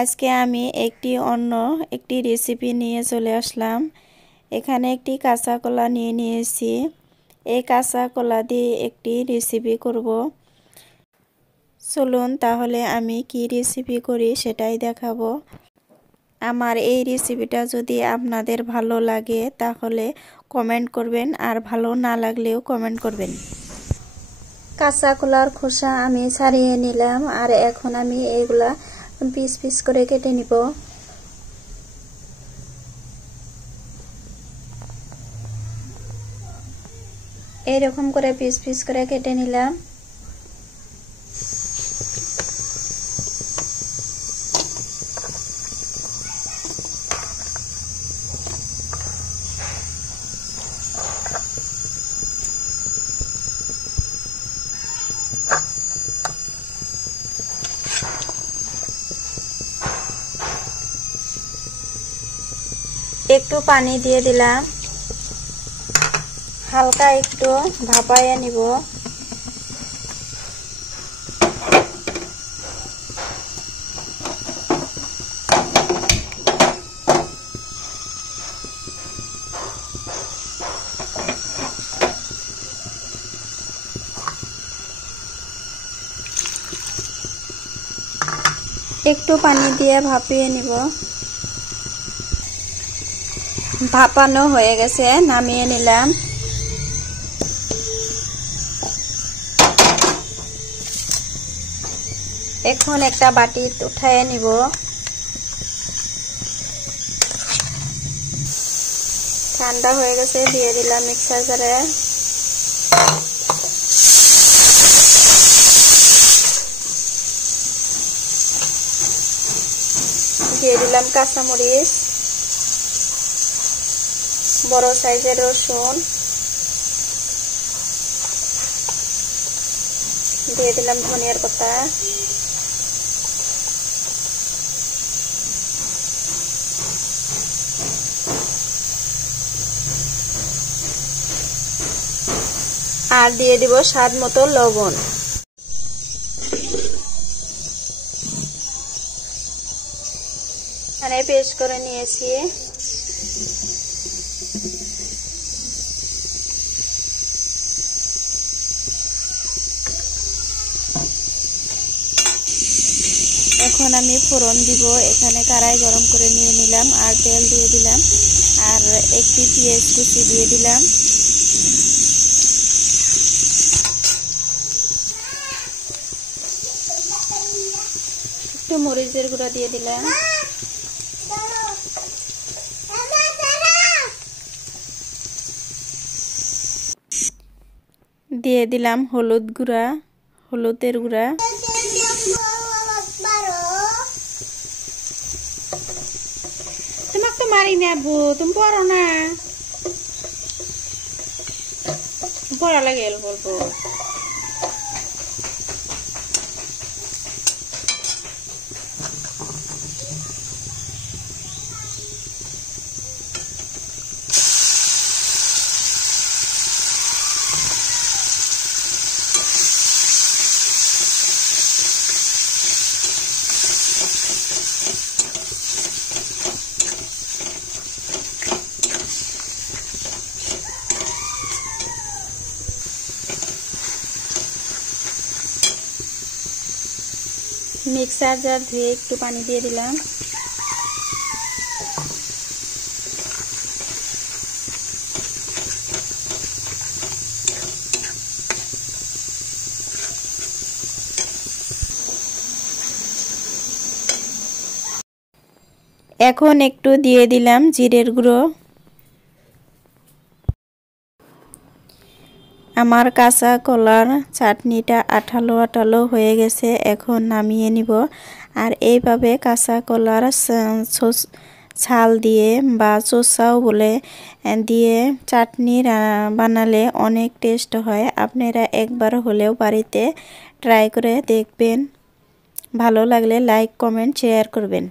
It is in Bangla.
আজকে আমি অন্য একটি রেসিপি নিয়ে চলে আসলাম। এখানে একটি কাঁচা কলা নিয়ে নিয়েছি। এই কাঁচা কলা দিয়ে একটি রেসিপি করব। চলুন তাহলে আমি কি রেসিপি করি সেটাই দেখাবো। আমার এই রেসিপিটা যদি আপনাদের ভালো লাগে তাহলে কমেন্ট করবেন, আর ভালো না লাগলেও কমেন্ট করবেন। কাঁচা কলার খোসা আমি ছাড়িয়ে নিলাম, আর এখন আমি এগুলা পিস পিস করে কেটে নিব। এইরকম করে পিস পিস করে কেটে নিলাম। একটু পানি দিয়ে দিলাম, হালকা একটু ভাপাইয়ে নিব। একটু পানি দিয়ে ভাপিয়ে নিব। ভাপানো হয়ে গেছে, নামিয়ে নিলাম। এখন একটা বাটি উঠায় নিব। ঠান্ডা হয়ে গেছে, দিয়ে দিলাম মিক্সার জারে। দিয়ে দিলাম কাঁচামরিচ, বড় সাইজের রসুন, দিয়ে দিলাম ধনিয়ার পাতা, আর দিয়ে দিব স্বাদ মতো লবণ। এখানে পেস্ট করে নিয়েছি। এখন আমি ফোড়ন দিব। এখানে কড়াই গরম করে নিয়ে নিলাম, আর তেল দিয়ে দিলাম, আর একটি পেঁয়াজ কুচি দিয়ে দিলাম। একটু মরিচের গুঁড়া দিয়ে দিলাম। দিয়ে দিলাম হলুদের গুঁড়া। তোমাকে তো মারি না বউ, তুমি পড়ো না, পড়া লাগে অল্প। মিক্সার জার ধুয়ে একটু পানি দিয়ে দিলাম। এখন একটু দিয়ে দিলাম জিরের গুঁড়ো। আমার কাঁচা কলার চাটনিটা আঠালো আঠালো হয়ে গেছে, এখন নামিয়ে নিব। আর এইভাবে কাঁচা কলার ছাল দিয়ে বা চোষাও বলে দিয়ে চাটনি বানালে অনেক টেস্ট হয়। আপনারা একবার হলেও বাড়িতে ট্রাই করে দেখবেন। ভালো লাগলে লাইক, কমেন্ট, শেয়ার করবেন।